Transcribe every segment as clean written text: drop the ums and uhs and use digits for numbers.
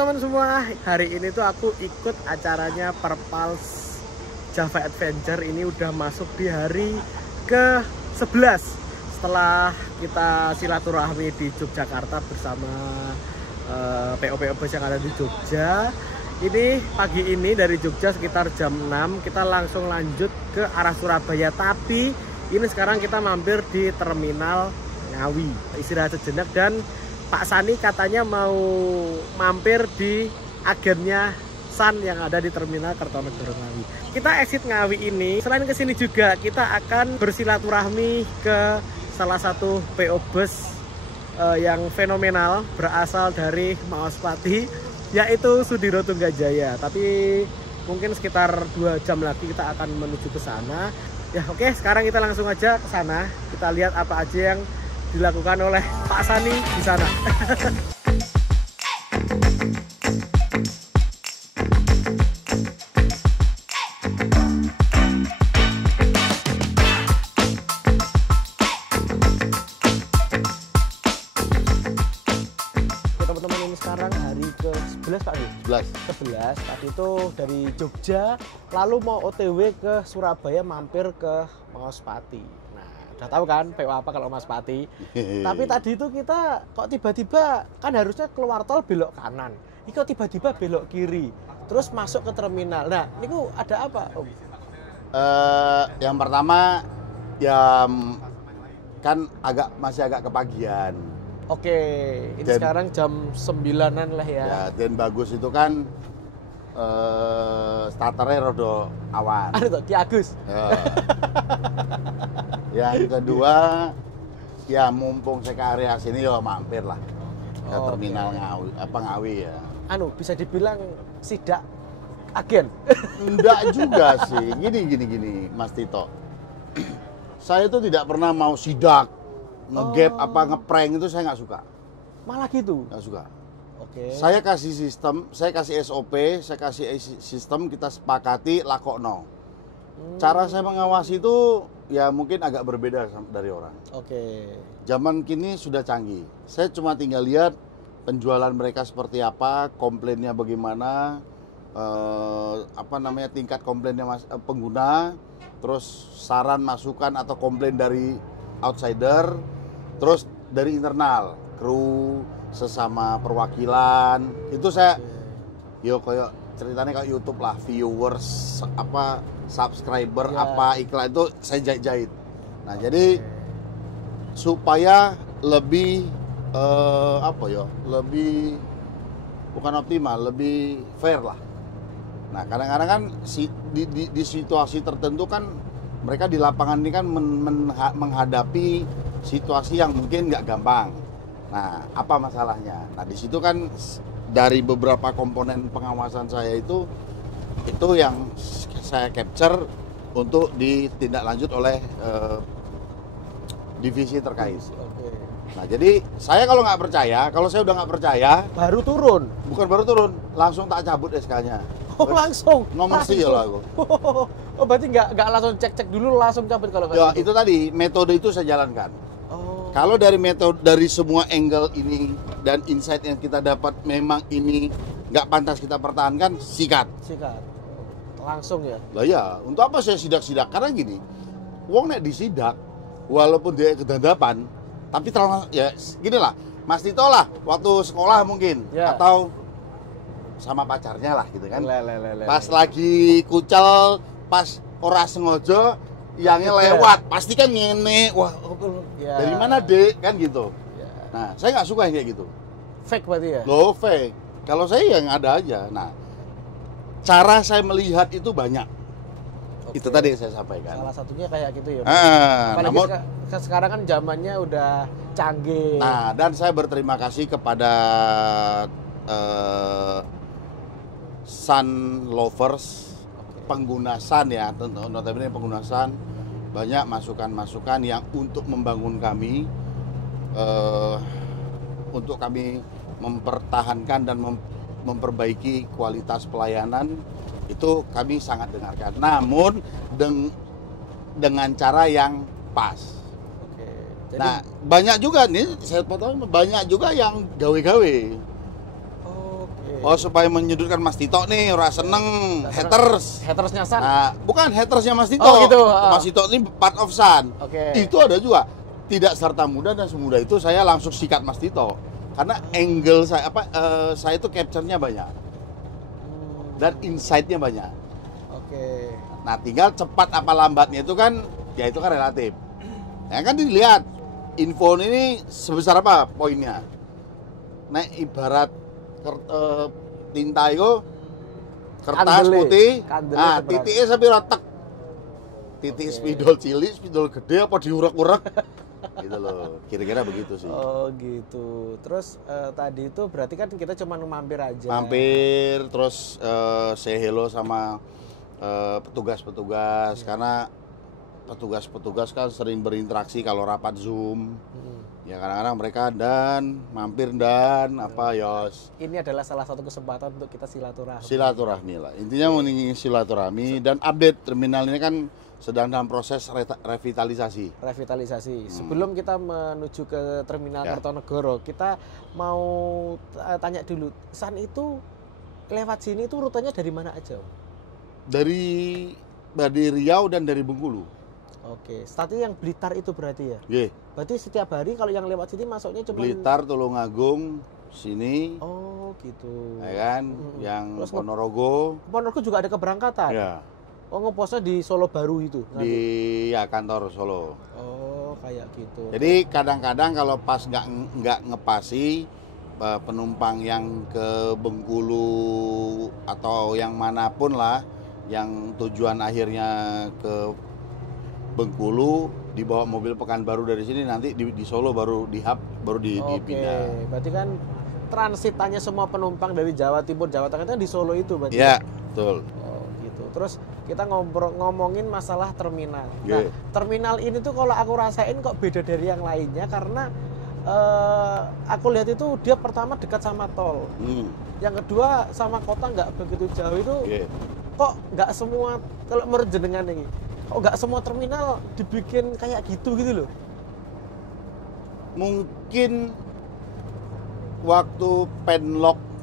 teman-teman semua, hari ini tuh aku ikut acaranya Perpals Java Adventure. Ini udah masuk di hari ke-11 setelah kita silaturahmi di Yogyakarta bersama PO-PO bus yang ada di Jogja. Ini pagi ini dari Jogja sekitar jam 6 kita langsung lanjut ke arah Surabaya. Tapi ini sekarang kita mampir di Terminal Ngawi, istirahat sejenak, dan Pak Sani katanya mau mampir di agennya Sun yang ada di Terminal Kertonegoro Ngawi. Kita exit Ngawi ini, selain ke sini juga kita akan bersilaturahmi ke salah satu PO bus yang fenomenal berasal dari Maospati, yaitu Sudiro Tunggajaya. Tapi mungkin sekitar 2 jam lagi kita akan menuju ke sana. Ya oke, sekarang kita langsung aja ke sana. Kita lihat apa aja yang dilakukan oleh Pak Sani di sana. Teman-teman, ini sekarang hari ke-11 Pak. 11. Tadi itu dari Jogja lalu mau OTW ke Surabaya, mampir ke Maospati. Udah tahu kan PO apa kalau Maospati. Tapi tadi itu kita kok tiba-tiba, kan harusnya keluar tol belok kanan, ini kok tiba-tiba belok kiri terus masuk ke terminal. Nah ini ada apa Om? Yang pertama ya kan masih agak kepagian. Oke, ini sekarang jam 9-an lah ya. Ya, dan bagus itu kan starternya rodo awan. Ada tuh Ki Agus. Yang kedua, ya mumpung saya ke area sini ya mampir lah ke terminal Ngawi ya. Bisa dibilang sidak agen? Enggak juga sih. Gini Mas Tito. Saya itu tidak pernah mau sidak, ngegap apa ngeprank, itu saya nggak suka. Malah gitu? Nggak suka. Oke. Saya kasih sistem, saya kasih SOP, saya kasih sistem, kita sepakati lakokno. Cara saya mengawasi itu ya mungkin agak berbeda dari orang. Oke. Zaman kini sudah canggih. Saya cuma tinggal lihat penjualan mereka seperti apa, komplainnya bagaimana, tingkat komplainnya pengguna, terus saran masukan atau komplain dari outsider, terus dari internal, kru, sesama perwakilan. Itu saya kayak ceritanya kayak YouTube lah, viewers subscriber iklan itu saya jahit. Nah, jadi supaya lebih lebih bukan optimal, lebih fair lah. Nah, kadang-kadang kan di situasi tertentu kan mereka di lapangan ini kan menghadapi situasi yang mungkin nggak gampang. Nah, apa masalahnya? Nah, di situ kan dari beberapa komponen pengawasan saya itu yang saya capture untuk ditindaklanjut oleh divisi terkait. Nah, jadi saya kalau saya udah nggak percaya, baru turun. Bukan baru turun, langsung tak cabut SK-nya. Oh, langsung. Nomor sih lah aku. Oh, berarti nggak langsung cek dulu, langsung cabut kalau ya, itu tadi metode itu saya jalankan. Oh. Kalau dari semua angle ini dan insight yang kita dapat memang ini nggak pantas kita pertahankan, sikat. Langsung ya? Lah ya, untuk apa saya sidak-sidak? Karena gini, wong nek disidak, walaupun dia kedandapan, tapi terlalu ya gini lah, Mas Tito lah, waktu sekolah mungkin, atau sama pacarnya lah gitu kan. Pas lagi kucel, pas ora sengaja, yangnya lewat, pasti kan ngene, wah dari mana dek, kan gitu. Nah, saya nggak suka yang kayak gitu. Fake berarti ya? Loh, fake. Kalau saya yang ada aja. Nah, cara saya melihat itu banyak. Itu tadi yang saya sampaikan. Salah satunya kayak gitu ya. Namun sekarang kan zamannya udah canggih. Nah, dan saya berterima kasih kepada Sun lovers, pengguna Sun ya, notabene pengguna Sun, banyak masukan-masukan yang untuk membangun kami, untuk kami mempertahankan dan memperbaiki kualitas pelayanan. Itu kami sangat dengarkan, namun dengan cara yang pas. Jadi, nah, banyak juga nih, saya potong, banyak juga yang gawe-gawe. Oke. Oh, supaya menyudutkan Mas Tito nih, ora seneng haters. Hatersnya San. Nah, bukan hatersnya Mas Tito. Oh, gitu. Mas Tito ini part of San. Oke. Itu ada juga. Tidak serta muda dan semudah itu saya langsung sikat Mas Tito. Karena angle saya saya itu capture-nya banyak. Dan insight-nya banyak. Oke. Nah, tinggal cepat apa lambatnya itu kan ya itu kan relatif. Nah, kan dilihat info ini sebesar apa poinnya. Nah, ibarat tinta itu kertas Kandele. putih. Kandele Nah, seberapa? titiknya sampai rotek. Titik Oke. spidol cilik, spidol gede apa diurek-urek. Gitu loh. Kira-kira begitu sih. Oh gitu. Terus tadi itu berarti kan kita cuma mampir aja. Mampir terus say hello sama petugas-petugas karena petugas-petugas kan sering berinteraksi kalau rapat Zoom. Ya kadang-kadang mereka mampir apa yos. Ini adalah salah satu kesempatan untuk kita silaturahmi. Silaturahmi lah. Intinya meninggi silaturahmi dan update terminal ini kan sedang dalam proses revitalisasi. Revitalisasi. Sebelum kita menuju ke terminal Ya. Kertonegoro, kita mau tanya dulu, San itu lewat sini itu rutenya dari mana aja? Dari Riau dan dari Bengkulu. Oke, startnya yang Blitar itu berarti ya? Ye, Berarti setiap hari kalau yang lewat sini masuknya cuma Blitar, Tulungagung, sini, Oh gitu. ya kan, yang Terus Ponorogo, Ponorogo juga ada keberangkatan. ya Oh ngeposnya di Solo Baru itu. di ya kantor Solo. Oh kayak gitu. Jadi kadang-kadang kalau pas nggak ngepasi penumpang yang ke Bengkulu atau yang manapun lah, yang tujuan akhirnya ke Bengkulu dibawa mobil Pekanbaru dari sini nanti di Solo baru dipindah. Berarti kan transitannya semua penumpang dari Jawa Timur, Jawa Tengah itu kan di Solo itu berarti. Ya, betul. Oh gitu. Terus kita ngomongin masalah terminal. Nah, Yeah. terminal ini tuh kalau aku rasain kok beda dari yang lainnya karena aku lihat itu dia pertama dekat sama tol. Yang kedua sama kota nggak begitu jauh itu. Yeah. Kok nggak semua kalau menurut jenengan ini kok nggak semua terminal dibikin kayak gitu loh. Mungkin waktu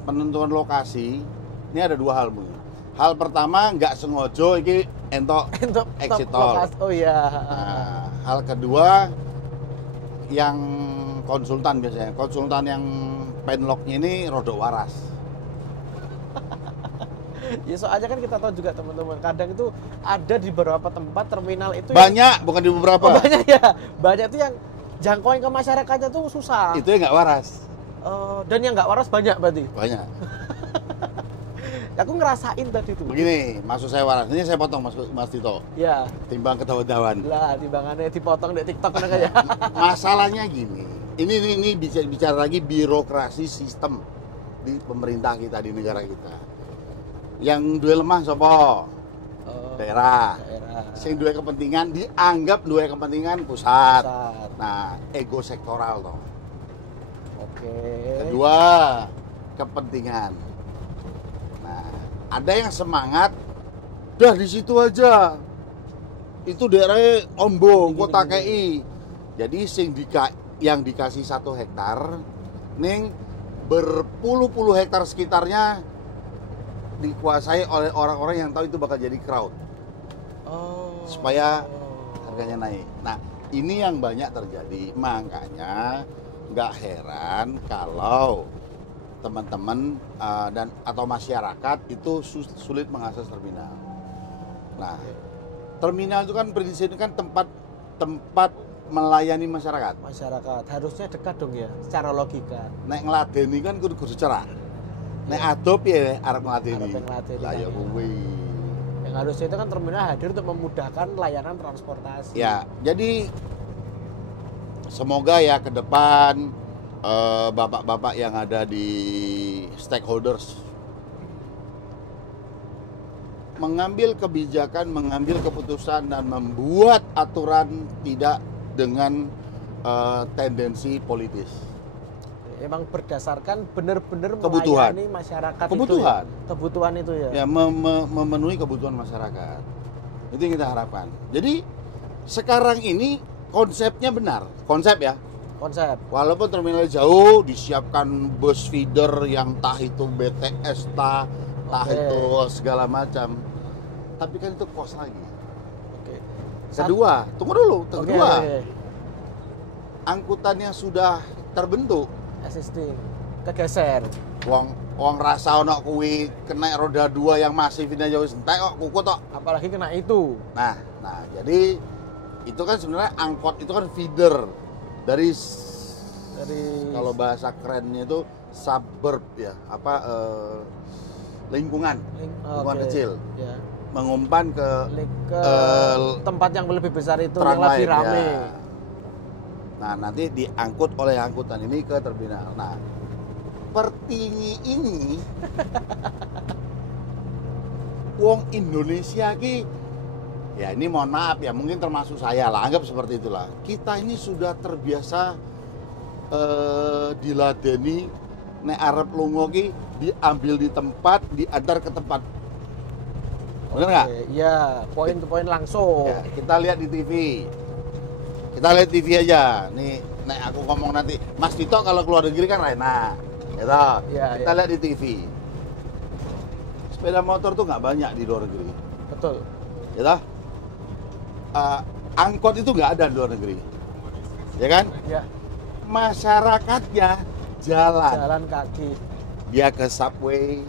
penentuan lokasi ini ada dua hal mungkin. Hal pertama nggak sengojo iki entok Untuk exit tol. Oh iya. Nah, hal kedua yang konsultan biasanya, konsultan yang penlocknya ini rodok waras. Ya soalnya kan kita tahu juga teman-teman kadang itu ada di beberapa tempat terminal itu Banyak, bukan di beberapa. banyak ya. Banyak itu yang jangkauan ke masyarakatnya tuh susah. Itu yang nggak waras. Dan yang nggak waras banyak berarti. Banyak. Aku ngerasain tadi tuh. Begini, maksud saya waras. Ini saya potong Mas Tito. Ya. Timbang ketawa-tawaan. Lah timbangannya dipotong di TikTok kan aja. Masalahnya gini. Ini bicara lagi birokrasi sistem di pemerintah kita, di negara kita. Yang dua lemah sopo? Daerah. Sing dua kepentingan dianggap dua kepentingan pusat. Nah, ego sektoral toh. Oke. Kedua, kepentingan. Nah, ada yang semangat dah di situ aja. Itu daerahnya ombong, kota KI. Jadi yang dikasih 1 hektar, ning berpuluh-puluh hektar sekitarnya dikuasai oleh orang-orang yang tahu itu bakal jadi crowd. Supaya harganya naik. Nah, ini yang banyak terjadi. Makanya nggak heran kalau teman-teman atau masyarakat itu sulit mengakses terminal. Nah, terminal itu kan prinsipnya kan tempat melayani masyarakat. Masyarakat harusnya dekat dong ya, secara logika. Nek ngladeni kan kudu cerak. Nek adop ya arep ngladeni. Arep ngladeni Lah ya kan. kuwi. Yang harusnya itu kan terminal hadir untuk memudahkan layanan transportasi. Ya, jadi semoga ya ke depan bapak-bapak yang ada di stakeholders mengambil kebijakan, mengambil keputusan dan membuat aturan tidak dengan tendensi politis. Emang berdasarkan benar-benar Kebutuhan. melayani masyarakat Kebutuhan. itu ya? Kebutuhan itu ya. Ya memenuhi kebutuhan masyarakat. Itu yang kita harapkan. Jadi sekarang ini konsepnya benar, konsep ya. Konsep. Walaupun terminalnya jauh, disiapkan bus feeder yang entah itu BTS, entah Oke. itu segala macam. Tapi kan itu kos lagi. Oke. Kedua, tunggu dulu. Oke, Kedua, oke. angkutannya sudah terbentuk. Existing. Kegeser. Wong rasa ono kuwi kena roda 2 yang masif ini aja wis entek kok kuku tok. Apalagi kena itu. Nah, jadi itu kan sebenarnya angkot itu kan feeder dari kalau bahasa kerennya itu suburb ya, lingkungan Oke. kecil. Ya. Mengumpan ke Ke tempat yang lebih besar itu trunk yang lebih line, rame. ya. Nah, nanti diangkut oleh angkutan ini ke terminal. Nah, Pertiwi ini wong Indonesia ki, ya ini mohon maaf ya, mungkin termasuk saya lah, anggap seperti itulah. Kita ini sudah terbiasa diladeni nek arep lunga ki diambil di tempat, diantar ke tempat. Benar nggak? Iya, poin to poin langsung. Ya, kita lihat di TV. Kita lihat TV aja. Nih, nek aku ngomong nanti, Mas Tito kalau keluar negeri kan enak. Gitu. Ya, Kita ya. lihat di TV. Sepeda motor tuh nggak banyak di luar negeri. Betul. Gitu. Angkot itu nggak ada di luar negeri. Ya kan? Ya, Masyarakatnya jalan. jalan kaki. Dia ke subway,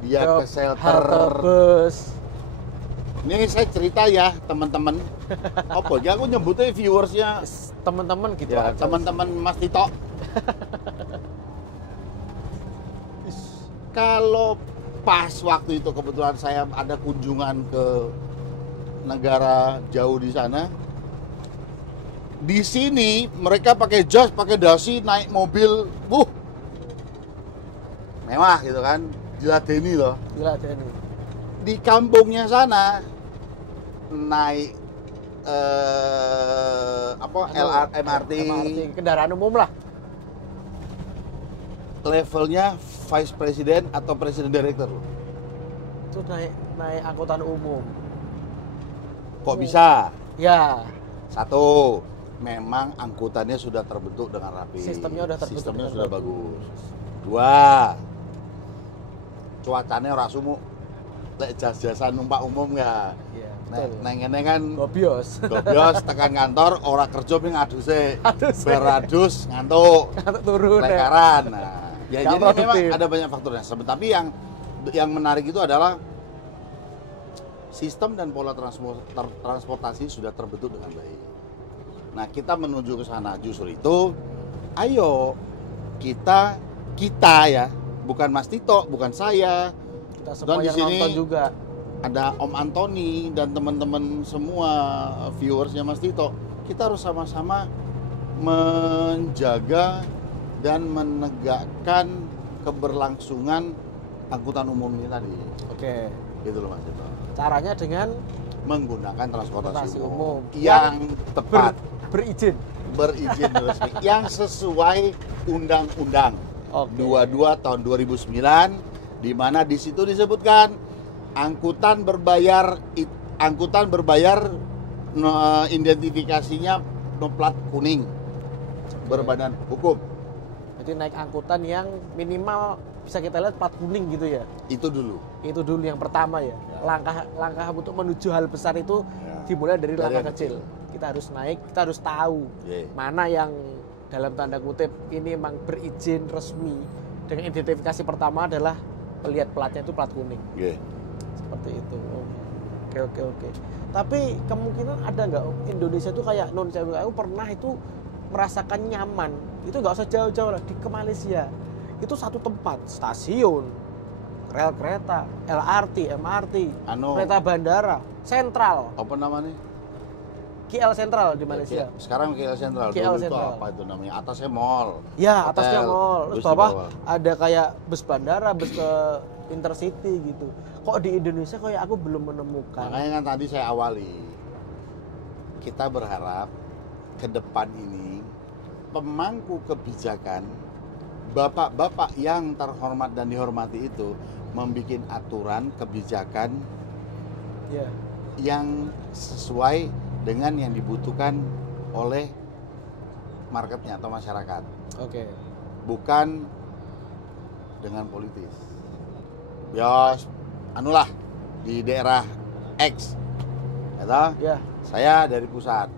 dia ke halte shelter. bus. Ini saya cerita ya, teman-teman. Apa ya aku nyebutnya viewersnya Teman-teman gitu ya, aja. teman-teman Mas Tito. Kalau pas waktu itu kebetulan saya ada kunjungan ke negara jauh di sana, di sini mereka pakai jas, pakai dasi, naik mobil, mewah gitu kan, diladeni loh. Gila Denny. Di kampungnya sana naik MRT, kendaraan umum lah. levelnya vice president atau presiden director. Itu naik angkutan umum. Kok bisa? Ya, Satu, memang angkutannya sudah terbentuk dengan rapi. Sistemnya udah terbentuk Sistemnya dengan sudah bagus. bagus. Dua, cuacanya ora sumuk. Lek jas-jasan numpak umum ya. iya, Nek betul. neng ngene kan Gobios. gobios tekan kantor ora kerja ping aduse. Aduse. Beradus ngantuk. Ngantuk turun ya. Lekaran. Nah, ya Nggak jadi memang produktif. ada banyak faktornya. Tapi yang menarik itu adalah sistem dan pola transportasi sudah terbentuk dengan baik. Nah, kita menuju ke sana. Justru itu, ayo kita ya, bukan Mas Tito, bukan saya, Kita semua Dan di yang sini- nonton juga. ada Om Antoni dan teman-teman semua viewersnya Mas Tito. Kita harus sama-sama menjaga dan menegakkan keberlangsungan angkutan umum ini tadi. Oke. Gitu loh Mas Tito. Caranya dengan Menggunakan transportasi Transportasi umum umum. yang tepat, berizin. berizin resmi, yang sesuai undang-undang Oke. 22 tahun 2009, di mana di situ disebutkan angkutan berbayar identifikasinya plat kuning berbadan hukum. Jadi naik angkutan yang minimal bisa kita lihat plat kuning gitu ya. Itu dulu. Itu dulu yang pertama ya. Ya. Langkah untuk menuju hal besar itu Ya. dimulai dari Dari langkah yang kecil. Kita harus naik, kita harus tahu Ye. mana yang dalam tanda kutip ini memang berizin resmi. Dengan identifikasi pertama adalah lihat platnya itu plat kuning. Ye. Seperti itu. Oke. Tapi kemungkinan ada nggak Indonesia itu kayak non sewu, aku pernah itu merasakan nyaman. Itu nggak usah jauh-jauh lah, ke Malaysia. Itu satu tempat, stasiun, rel kereta, LRT, MRT, kereta bandara, sentral, Apa namanya? KL Sentral di Malaysia. Sekarang KL Sentral. KL Dulu itu Sentral. apa itu namanya? Atasnya mall. Ya, Hotel. atasnya mall. Terus Terus di bawah bawah. ada kayak bus bandara, bus ke intercity gitu. Kok di Indonesia kayak aku belum menemukan. Makanya kan tadi saya awali, kita berharap ke depan ini pemangku kebijakan, bapak-bapak yang terhormat dan dihormati itu membuat aturan kebijakan Ya, yang sesuai dengan yang dibutuhkan oleh marketnya atau masyarakat, Oke. bukan dengan politis. Ya, anulah di daerah X, Ya. saya dari pusat.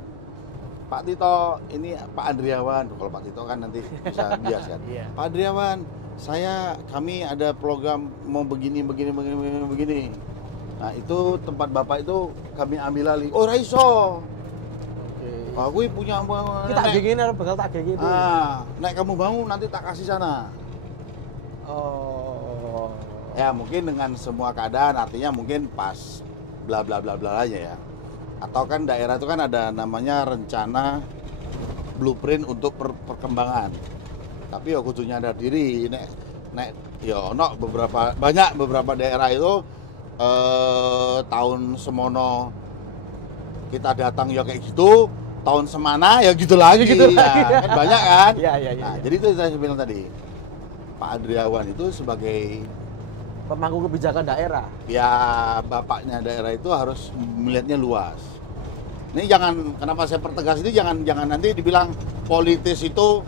Pak Tito, ini Pak Andriawan. Kalau Pak Tito kan nanti bisa bias kan. Iya. Pak Andriawan, kami ada program mau begini. Nah, itu tempat Bapak itu kami ambil alih. Oh, raiso. Oke. Aku punya Kita gini bakal tak gini. Nek kamu mau nanti tak kasih sana. Oh. Ya, mungkin dengan semua keadaan artinya mungkin pas bla bla bla bla aja ya. Atau kan daerah itu kan ada namanya rencana blueprint untuk perkembangan. Tapi ya kudu nyadar diri nek ya ono banyak beberapa daerah itu tahun semono kita datang ya kayak gitu, tahun semana ya gitu lagi. Ya, kan banyak kan? Iya. Nah, jadi itu saya bilang tadi. Pak Andriawan itu sebagai Pemangku kebijakan daerah. ya bapaknya daerah itu harus melihatnya luas. Ini kenapa saya pertegas ini jangan nanti dibilang politis itu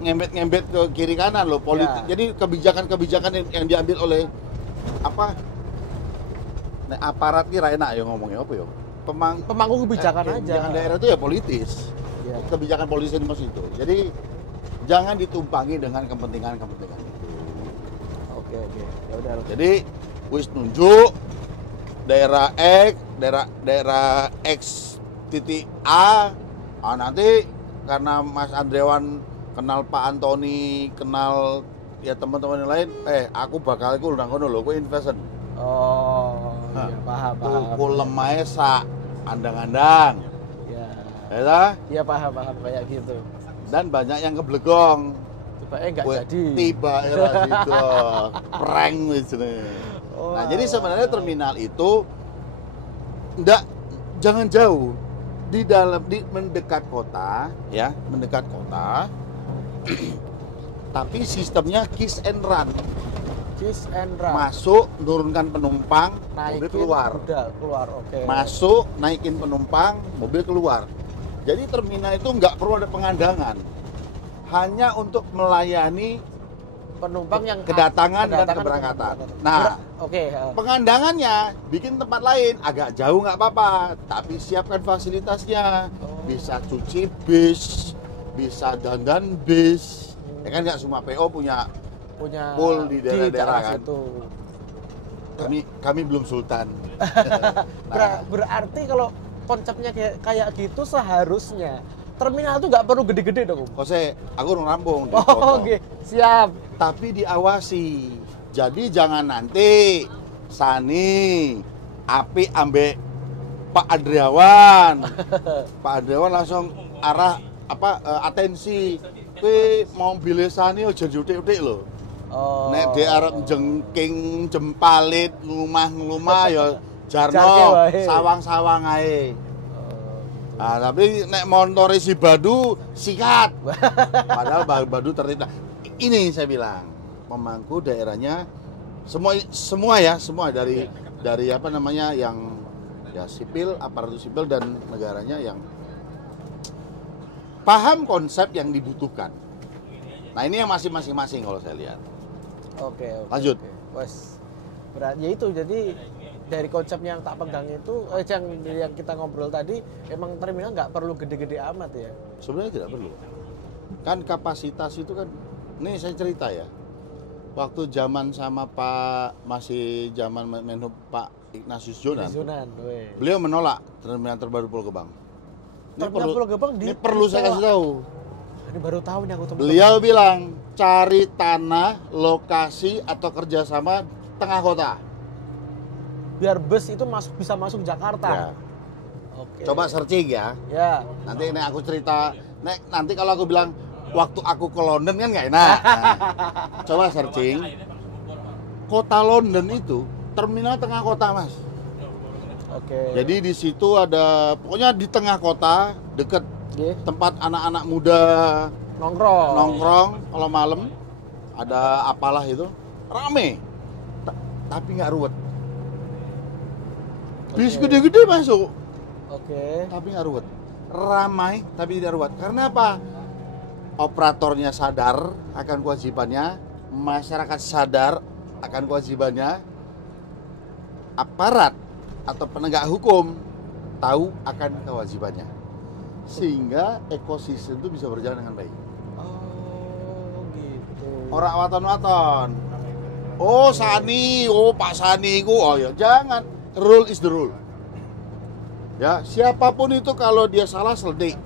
ngembet ke kiri kanan loh politik. Ya. Jadi kebijakan yang diambil oleh apa? Nah, aparat kira enak ya ngomongnya apa ya? Pemangku kebijakan aja. Kebijakan daerah itu ya politis. Ya. Kebijakan politis itu. Jadi jangan ditumpangi dengan kepentingan-kepentingan itu. Oke. Ya udah. Jadi wis nunjuk daerah X titik A. Nanti karena Mas Andriawan kenal Pak Antoni, kenal ya teman-teman yang lain, aku bakal iku nang kono lho, kowe investasi. Oh, iya, paham. Tuku lemahe sak andang-andang. Ya. Ya toh? Iya, paham kayak gitu. Dan banyak yang keblegong. Tiba enggak Weh, jadi. Tiba era situ. Prank wis nih. Oh, Nah, jadi sebenarnya terminal itu jangan jauh mendekat kota, ya, mendekat kota. Tapi sistemnya kiss and run. Kiss and run. Masuk, nurunkan penumpang, mobil keluar. Keluar, oke. Masuk, naikin penumpang, mobil keluar. Jadi terminal itu nggak perlu ada pengandangan. Hanya untuk melayani penumpang yang kedatangan dan keberangkatan. Nah, pengandangannya bikin tempat lain agak jauh nggak apa-apa, tapi siapkan fasilitasnya. Bisa cuci bis, bisa dandan bis. Ya kan nggak semua PO punya pool di daerah-daerah kan. Situ. Kami belum sultan. Berarti kalau konsepnya kayak gitu seharusnya terminal itu nggak perlu gede-gede dong. Kose, aku rampung. Oke, siap. Tapi diawasi. Jadi jangan nanti Sani api ambek Pak Andriawan. Pak Andriawan langsung atensi. Kowe mau bilih Sani aja jutik-jutik lho. Nek dia arep jengking jempalit ngumah ya jarno sawang-sawang ae. Nah, tapi nek montore si Badu sikat. Padahal Badu tertib. Ini saya bilang, pemangku daerahnya semua dari apa namanya yang ya sipil, aparatur sipil dan negaranya yang paham konsep yang dibutuhkan. Nah, ini yang masing-masing kalau saya lihat. Oke. Lanjut. Wes. Berarti ya itu jadi dari konsep yang tak pegang itu yang kita ngobrol tadi emang terminal nggak perlu gede-gede amat ya. Sebenarnya tidak perlu. Kan kapasitas itu kan, ini saya cerita ya. Waktu zaman sama masih zaman Menhub Pak Ignatius Jonan. Beliau menolak terminal terbaru Pulau Gebang. Ini perlu saya kasih tahu. Ini baru tahu nih aku teman-teman. Beliau bilang cari tanah, lokasi atau kerjasama tengah kota. Biar bus itu bisa masuk Jakarta. Ya. Oke. Coba searching ya. Ya. Nanti aku cerita. Nanti kalau aku bilang waktu aku ke London kan nggak enak. Nah, coba searching. Kota London itu terminal tengah kota, Mas. Oke. Jadi di situ ada, pokoknya di tengah kota, deket tempat anak-anak muda nongkrong kalau malam ada apalah itu rame, tapi nggak ruwet. Bis gede-gede masuk, tapi nggak ruwet. Ramai tapi tidak ruwet. Karena apa? operatornya sadar akan kewajibannya, masyarakat sadar akan kewajibannya, aparat atau penegak hukum tahu akan kewajibannya, sehingga ekosistem itu bisa berjalan dengan baik. Oh gitu. Orang waton-waton. Oh Sani, oh Pak Sani, oh ya jangan. Rule is the rule. Ya siapapun itu kalau dia salah seledik.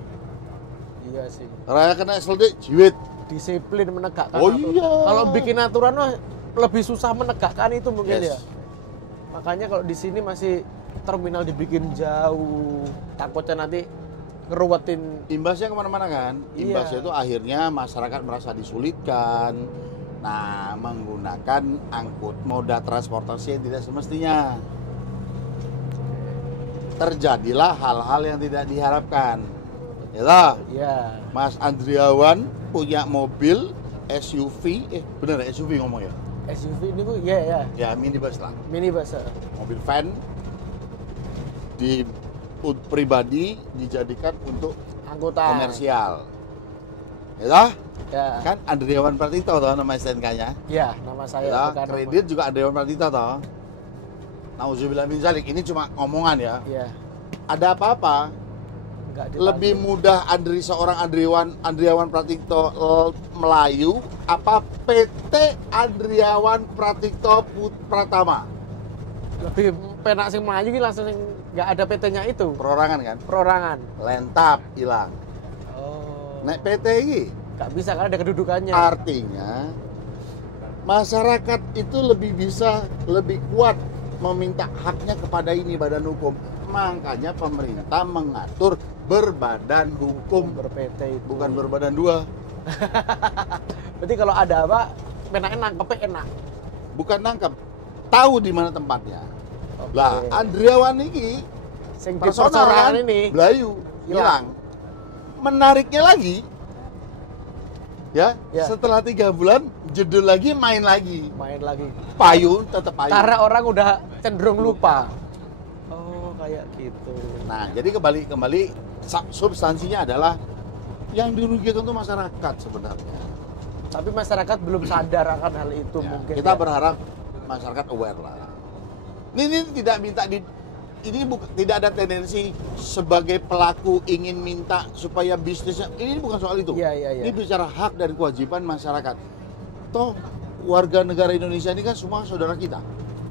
Iya sih. Raya kena seledik, jiwit. Disiplin menegakkan Oh aturan. iya. Kalau bikin aturan mah lebih susah menegakkan itu mungkin Yes. ya. Makanya kalau di sini masih terminal dibikin jauh, takutnya nanti ngeruwetin. Imbasnya kemana-mana kan? Imbasnya Iya. itu akhirnya masyarakat merasa disulitkan. Nah, menggunakan moda transportasi yang tidak semestinya. Terjadilah hal-hal yang tidak diharapkan. Ya, Iya. Mas Andriawan punya mobil SUV, bener ya SUV ngomong ya? SUV ini Bu, ya Ya minibus lah, minibus. mobil van pribadi dijadikan untuk Anggota komersial. Ya, Ya. kan Andriawan Pratito toh nama STNK-nya. Ya, nama saya Ya, bukan nama. kredit juga Andriawan Pratito toh. Nauzubillah min zalik, ini cuma omongan ya. Iya. Ada apa-apa, Enggak lebih mudah seorang Andriawan Pratito Melayu apa PT Andriawan Pratito Pratama? lebih penak sing Melayu iki langsung enggak ada PT-nya itu. Perorangan kan? Perorangan. Lentap hilang. Oh. Nek PT ini Enggak bisa kan ada kedudukannya. artinya masyarakat itu lebih kuat meminta haknya kepada ini badan hukum. Makanya pemerintah mengatur berbadan hukum, ber-PT itu. bukan berbadan dua. Berarti kalau ada apa, penaknya nangkepnya enak. Bukan nangkep, tahu di mana tempatnya. Oke. Lah, Andriawan ini Sing personal dipersorangan kan, ini Belayu hilang. Menariknya lagi, ya, Ya. setelah 3 bulan judul lagi main lagi. main lagi. Payung tetap payung. Karena orang udah cenderung lupa. Oh, kayak gitu. Nah, jadi kembali substansinya adalah yang dirugikan itu masyarakat sebenarnya. Tapi masyarakat belum sadar akan hal itu Ya, mungkin. kita ya. berharap masyarakat aware lah. Ini tidak minta tidak ada tendensi sebagai pelaku ingin minta supaya bisnisnya. Ini bukan soal itu. Iya, iya, iya. Ini bicara hak dan kewajiban masyarakat. Toh warga negara Indonesia ini kan semua saudara kita,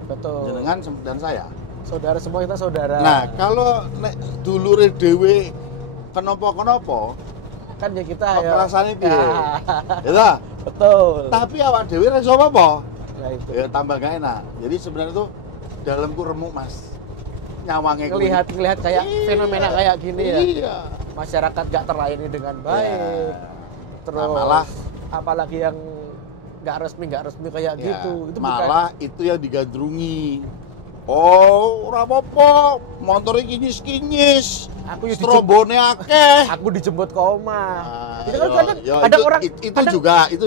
Betul. jenengan dan saya. Saudara semua kita saudara. Nah, kalau dulure dhewe kenopo-kenopo, kan ya kita kok ya. perasaane piye? Ya, Ya ta? betul. Tapi awak dhewe ra iso apa-apa. Ya itu. Ya tambah gak enak. Jadi sebenarnya tuh dalamku remuk, Mas. Nyawangnya Ngelihat kayak Iya. fenomena kayak gini ya. Iya. Masyarakat gak terlayani dengan baik. Ya. Terus Nah, malah apalagi yang nggak resmi kayak ya, gitu. Itu malah itu yang digandrungi. Oh, ora apa-apa, motornya kinyis-kinyis. Aku ya strobone akeh. aku dijemput ke oma. Ah, Itu kan yo, kadang yo, ada itu, orang itu kadang-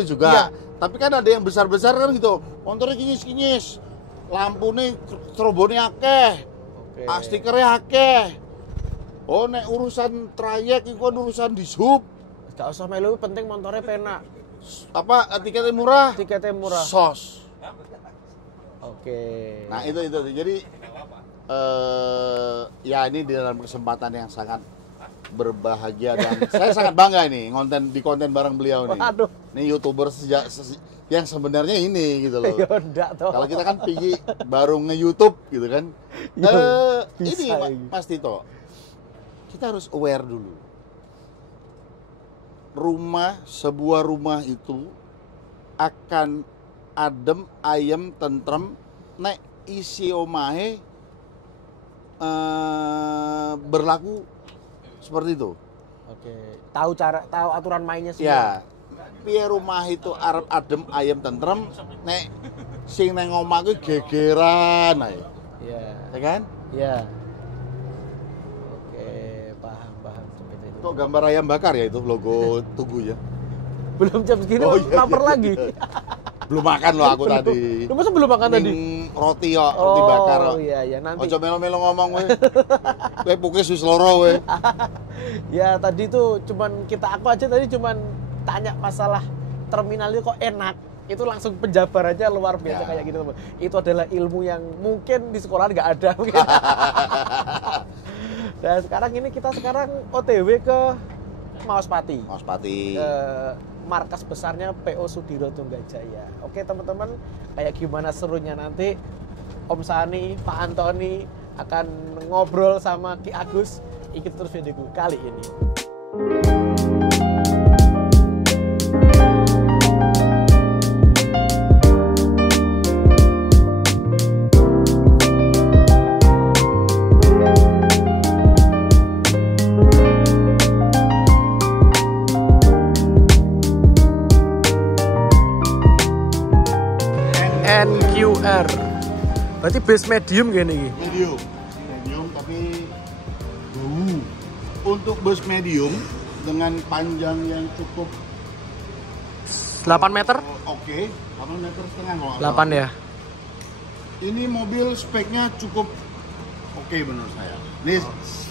juga. Iya. Tapi kan ada yang besar-besar kan gitu. Motornya kinyis-kinyis. Lampune strobone akeh. Oke. Stikernya akeh. Oh, nek urusan trayek iku urusan di sub. Gak usah melu, penting motornya penak. Apa tiketnya murah? Tiketnya murah. Sos. Oke. Nah, itu. Jadi ya ini di dalam kesempatan yang sangat berbahagia dan saya sangat bangga ini di konten bareng beliau nih. Waduh. Ini YouTuber yang sebenarnya ini gitu loh. Ya enggak toh. Kalau kita kan pergi baru nge-YouTube gitu kan. Ya, Ini bisa ini. Mas Tito. Kita harus aware dulu. Sebuah rumah itu akan adem, ayem, tentrem nek isi omahe berlaku seperti itu. Oke. Tahu aturan mainnya semua. Ya. Piye rumah itu arep adem, ayem, tentrem nek sing nang omah kuwi gegeran ae. Iya. Ya kan? Iya. Oke, paham seperti itu. Kok gambar ayam bakar ya itu logo Tugu ya? Belum jam segini Oh, iya, lapar iya, lagi. iya. Belum makan loh aku tadi. Lu masa belum makan tadi? Ning roti kok, roti bakar kok. Oh iya nanti. Ojo melo-melo ngomong kowe. Kowe pukis wis loro kowe. Ya tadi tuh aku aja tadi cuman ditanya masalah terminal itu kok enak, itu langsung penjabarannya luar biasa kayak gitu. Itu adalah ilmu yang mungkin di sekolah nggak ada. Dan sekarang ini kita OTW ke Maospati. Markas besarnya PO Sudiro Tunggajaya. Oke teman-teman, kayak gimana serunya nanti Om Sani, Pak Antoni akan ngobrol sama Ki Agus. Ikuti terus videoku kali ini. NQR. Berarti base medium gini. Medium tapi bau. Untuk bus medium dengan panjang yang cukup 8 meter? Oke, 8 meter setengah kalau 8 ya. Ini mobil speknya cukup oke menurut saya. Ini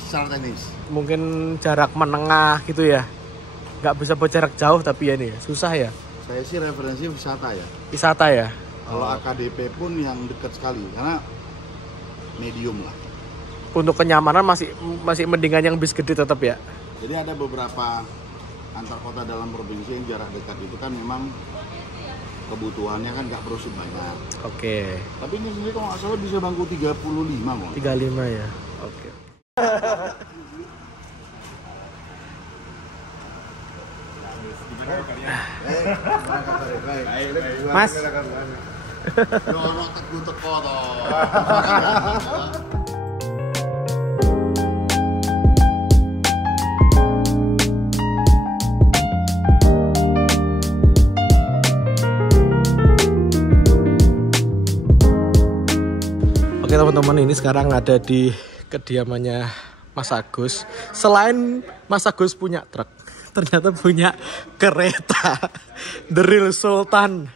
secara teknis. Mungkin jarak menengah gitu ya. Nggak bisa buat jarak jauh tapi ya nih, susah ya. Saya sih referensi wisata ya. Wisata ya. Kalau AKDP pun yang dekat sekali karena medium lah. Untuk kenyamanan masih mendingan yang bis gede tetap ya. Jadi ada beberapa antar kota dalam provinsi yang jarak dekat itu kan memang kebutuhannya kan nggak perlu sebanyak. Oke. Tapi ini sendiri kalau nggak salah bisa bangku 35 kok. 35 ya. Oke. Mas. Yo ono teko to. Oke teman-teman, ini sekarang ada di kediamannya Mas Agus. Selain Mas Agus punya truk, ternyata punya kereta. The Real Sultan.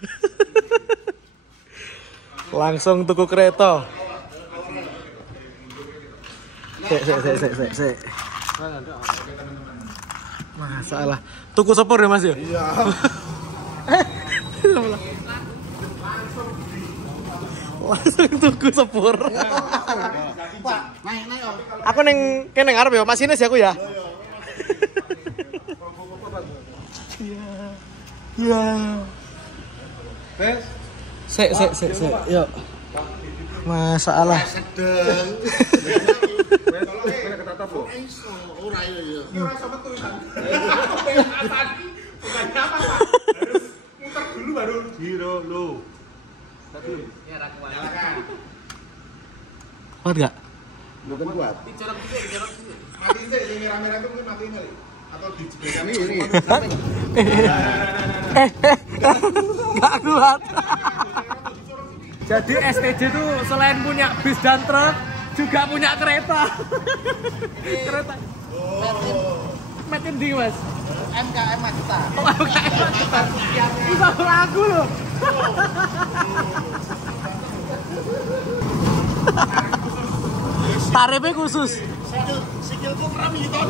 Langsung tuku kereta. Sek. Masalah. Tuku sepur ya Mas ya? Iya. Langsung tuku sepur. Pak, naik. Aku neng kene ngarep ya, masinis ya aku ya. Iya. Sek. Yuk. Masalah. Sedang. Ora ya. Muter dulu baru giro lo. Kuat gak? Bukan kuat. Matiin sih, yang merah-merah itu mungkin matiin kali. Atau dijebekan ini. Gak kuat. Jadi STJ itu selain punya bis dan truk, juga punya kereta. Kereta. Metin di Mas. MKM Makita. Oh, MKM Makita. Bisa lagu loh. Tarifnya khusus. Sikilku pramito.